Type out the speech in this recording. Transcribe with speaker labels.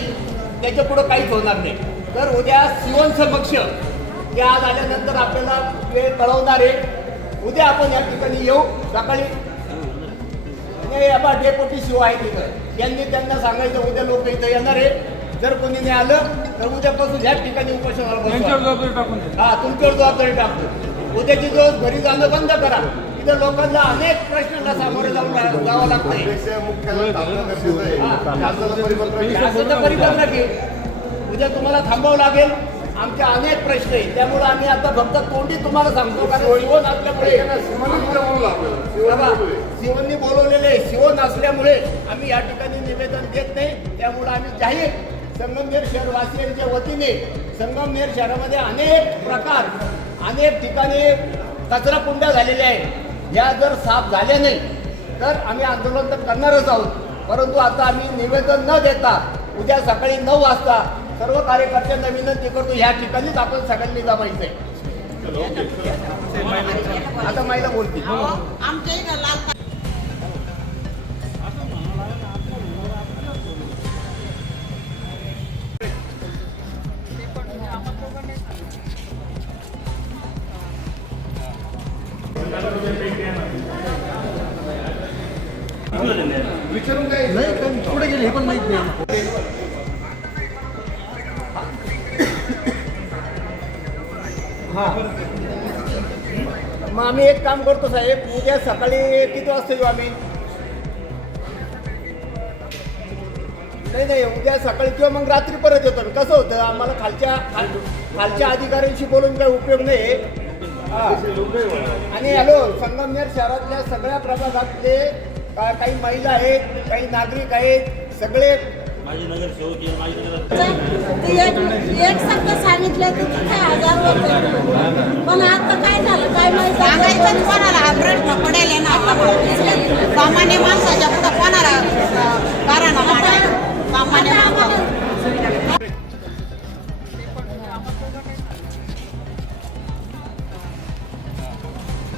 Speaker 1: नाही. त्याच्या पुढं काहीच होणार नाही. तर उद्या सिवन समक्ष ते आज आल्यानंतर आपल्याला वेळ कळवणार आहे. उद्या आपण या ठिकाणी येऊ. सकाळी नाही आबा डेपोटी शिव आहे तिथं. यांनी त्यांना सांगायचं उद्या लोक इथं येणार आहे. जर कोणी नाही आलं तर उद्यापासून ह्याच ठिकाणी उपोषणाला. हा तुमच्यावर जबाबदारी टाकतो. उद्याची दिवस घरी जाणं बंद करा. इथं लोकांना अनेक प्रश्नांना सामोरे जाऊन जावं.
Speaker 2: शासनाला परिपत्रक
Speaker 1: उद्या तुम्हाला थांबावं लागेल. आमचे अनेक प्रश्न आहेत. त्यामुळे आम्ही आता फक्त तोंडी तुम्हाला सांगतो कारण शिवण असल्यामुळे. शिवणनी बोलवलेले शिवण असल्यामुळे आम्ही या ठिकाणी निवेदन देत नाही. त्यामुळे आम्ही जाहीर संगमनेर शहरवासियांच्या वतीने संगमनेर शहरामध्ये अनेक प्रकार अनेक ठिकाणी कचरा कुंड्या झालेल्या आहेत. या जर साफ झाल्या नाही तर आम्ही आंदोलन तर करणारच आहोत. परंतु आता आम्ही निवेदन न देता उद्या सकाळी नऊ वाजता सर्व कार्यकर्त्यांना विनंती करतो ह्या ठिकाणीच आपण सगळ्यांनी जमायचं आहे. आता महिला बोलतील.
Speaker 2: नाही काय
Speaker 3: पुढे गेले हे पण माहीत नाही
Speaker 1: मग आम्ही एक काम करतो साहेब उद्या सकाळी किती वाजता येऊ आम्ही? नाही नाही उद्या सकाळी किंवा मग रात्री परत येतो कसं होतं आम्हाला खालच्या खालच्या अधिकाऱ्यांशी बोलून काही उपयोग नाही आणि हॅलो संगमनेर शहरातल्या सगळ्या प्रभागातले का- काही महिला आहेत काही नागरिक आहेत सगळे
Speaker 4: सांगितलं तर तिथे हजार होते. पण आता काय झालं? काय माहिती? सांगायचं कोणाला. हा प्रश्न पडेल ना